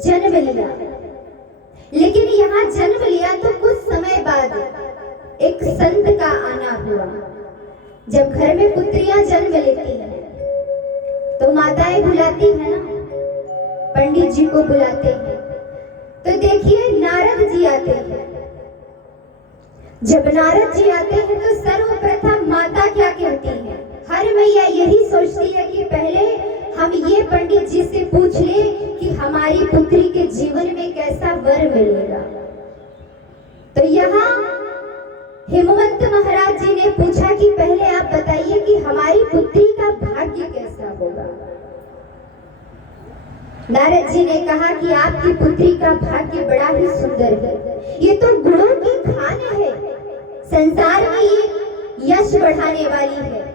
जन्म लिया। लेकिन यहाँ जन्म लिया तो कुछ समय बाद एक संत का आना हुआ। जब घर में पुत्रियां जन्म लेती हैं तो माताएं बुलाती है ना, पंडित जी को बुलाते हैं। तो देखिए नारद जी आते हैं। जब नारद जी आते हैं तो सर्वप्रथम माता क्या कहती है? हर मैया यही सोचती है कि पहले हम ये पंडित जी से पूछ ले कि हमारी पुत्री के जीवन में कैसा वर मिलेगा। तो यहाँ हिमवंत महाराज जी ने पूछा कि पहले आप बताइए कि हमारी पुत्री का भाग्य कैसा होगा। नारद जी ने कहा कि आपकी पुत्री का भाग्य बड़ा ही सुंदर है, ये तो गुणों की खान है, संसार में ये यश बढ़ाने वाली है।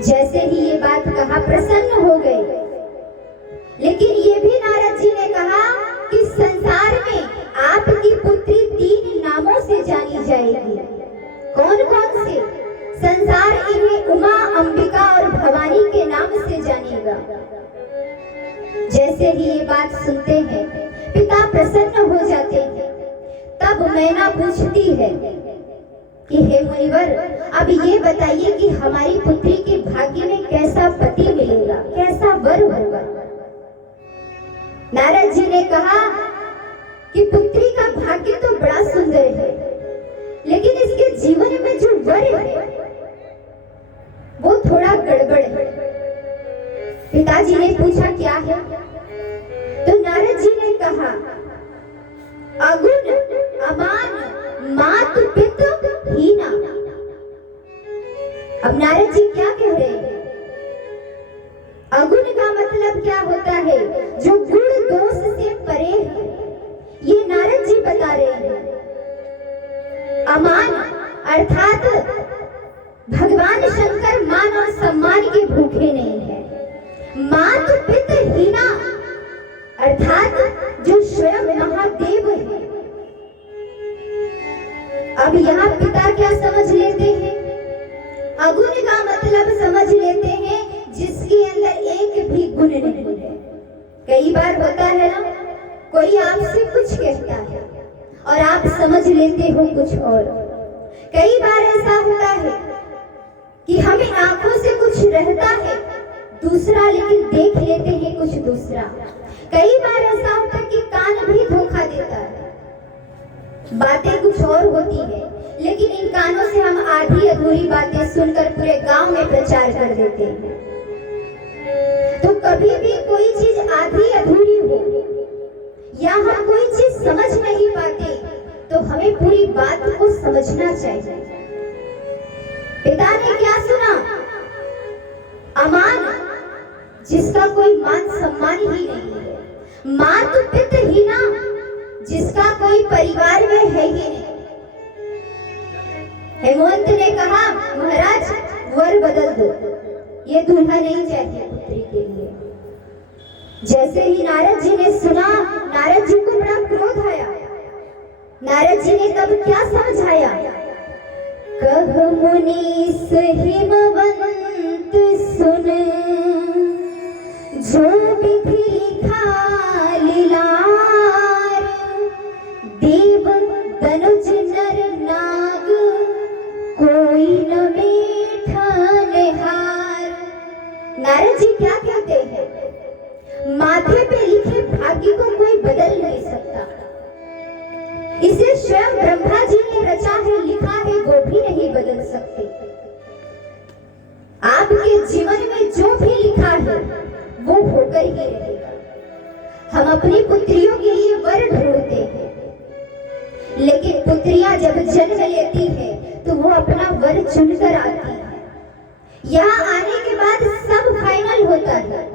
जैसे ही ये बात कहा प्रसन्न हो गए। लेकिन ये भी नारद जी ने कहा कि संसार में आपकी पुत्री 3 नामों से जानी जाएगी। कौन कौन से? संसार इन्हें उमा, अंबिका और भवानी के नाम से जानेगा। जैसे ही ये बात सुनते हैं पिता प्रसन्न हो जाते हैं। तब मैना पूछती है कि हे मुनिवर, अब ये बताइए कि हमारी पुत्री के भाग्य में कैसा पति मिलेगा, कैसा वर होगा। नारद जी ने कहा कि पुत्री का भाग्य तो बड़ा सुंदर है, लेकिन इसके जीवन में जो वर है वो थोड़ा गड़बड़ है। पिताजी ने पूछा क्या है? तो नारद जी ने कहा अगुण अमान मातु पितु हीना। अब नारद जी क्या कह रहे हैं? अगुण का मतलब क्या होता है? जो गुण दोष से परे है, ये नारद जी बता रहे हैं। अमान अर्थात भगवान शंकर मान और सम्मान के भूखे नहीं है। मातु पितु हीना अर्थात जो स्वयं महादेव है। अब यहाँ पिता क्या समझ लेते हैं? अगुण का मतलब समझ लेते हैं जिसके अंदर एक भी गुण नहीं है। कई बार होता है ना, कोई आपसे कुछ कहता है और आप समझ लेते हो कुछ और। कई बार ऐसा होता है कि हमें आंखों से कुछ रहता है दूसरा, लेकिन देख लेते हैं कुछ दूसरा। कई बार ऐसा होता है कि कान भी धोखा देता है, बातें कुछ और होती है, लेकिन इन कानों से हम आधी अधूरी बातें सुनकर पूरे गांव में प्रचार कर देते हैं। तो कभी भी कोई चीज आधी अधूरी हो या हम कोई चीज समझ नहीं पाते तो हमें पूरी बात को समझना चाहिए। पिता ने क्या सुना? अमान, जिसका कोई मान सम्मान ही नहीं है। मातु पितु हीना, जिसका कोई परिवार में है ही नहीं। हेमंत ने कहा महाराज वर बदल दो, ये दूल्हा नहीं चाहिए पुत्री के लिए। जैसे ही नारद जी ने सुना, नारद जी को बड़ा क्रोध आया। नारद जी ने तब क्या समझाया? कह मुनीस हिमवंत सुन, जो विधि लिखा लीलार, देव दनुज नर नाग कोई न बैठन हार। नारद जी क्या कहते हैं? माथे पे लिखे भाग्य को कोई बदल नहीं सकता। इसे स्वयं ब्रह्मा जी ने रचा है, लिखा है, वो भी नहीं बदल सकते। आपके जीवन में जो भी लिखा है वो होकर ही रहेगा। हम अपनी पुत्रियों के लिए वर ढूंढते हैं, लेकिन पुत्रियां जब जन्म लेती है तो वो अपना वर चुनकर आती है। यहाँ आने के बाद सब फाइनल होता है,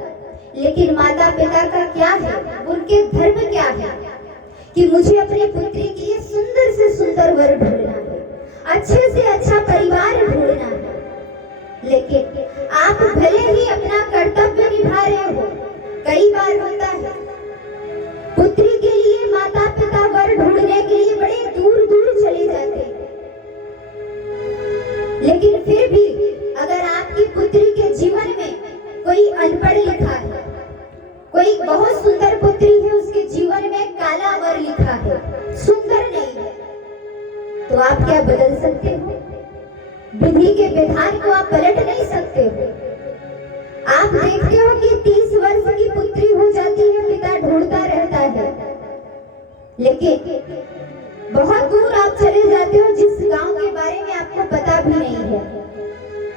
लेकिन माता पिता का क्या है, उनके धर्म क्या है कि मुझे अपनी पुत्री के लिए सुंदर से सुंदर वर ढूंढना है, अच्छे से अच्छा परिवार ढूंढना है। लेकिन आप भले ही अपना कर्तव्य निभा रहे हो, कई बार होता है पुत्री के लिए माता पिता वर ढूंढने के लिए बड़े दूर दूर चले जाते हैं, लेकिन फिर भी अगर आपकी पुत्री के जीवन में कोई अनपढ़ लिखा है, कोई बहुत सुंदर पुत्री है, उसके जीवन में काला वर लिखा है, सुंदर नहीं है, तो आप क्या बदल सकते हो? विधि के विधान को आप पलट नहीं सकते हो। आप देखते हो कि 30 वर्ष की पुत्री हो जाती है, पिता ढूंढता रहता है, लेकिन बहुत दूर आप चले जाते हो जिस गांव के बारे में आपको पता भी नहीं है।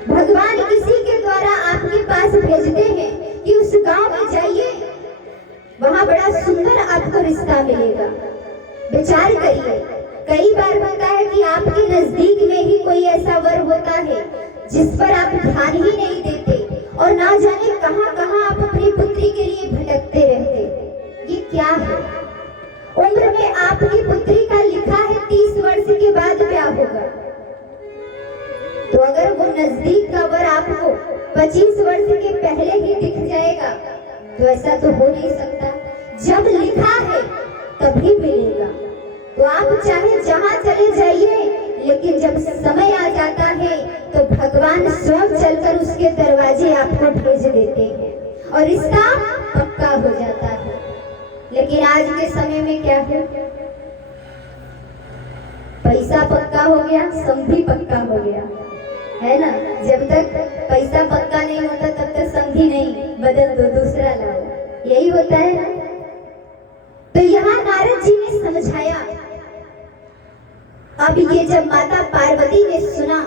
भगवान किसी के द्वारा आपके पास भेजते हैं कि उस गांव में जाइए, वहां बड़ा सुंदर आपको रिश्ता मिलेगा। विचार करिए, कई बार होता है कि आपके नजदीक में ही कोई ऐसा वर होता है जिस पर आप ध्यान ही नहीं देते और ना जाने कहां कहां आप अपनी पुत्री के लिए भटकते रहते। ये क्या है? उम्र में आपकी पुत्री का लिखा है 30 वर्ष के बाद क्या होगा? तो अगर वो नजदीक का वर आपको 25 वर्ष के पहले ही दिख जाएगा तो ऐसा तो हो नहीं सकता। जब लिखा है तभी मिलेगा। तो आप चाहे जहां चले जाइए, लेकिन जब समय आ जाता है तो भगवान स्वयं चलकर उसके दरवाजे आपको भेज देते हैं और रिश्ता पक्का हो जाता है। लेकिन आज के समय में क्या है? पैसा पक्का हो गया, समधी पक्का हो गया, है ना? जब तक पैसा पक्का नहीं होता तब तक समधी नहीं, बदल दो, दूसरा लाओ, यही होता है ना? तो यहाँ नारद जी ने समझाया। अब ये जब माता पार्वती ने सुना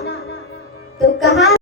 तो कहा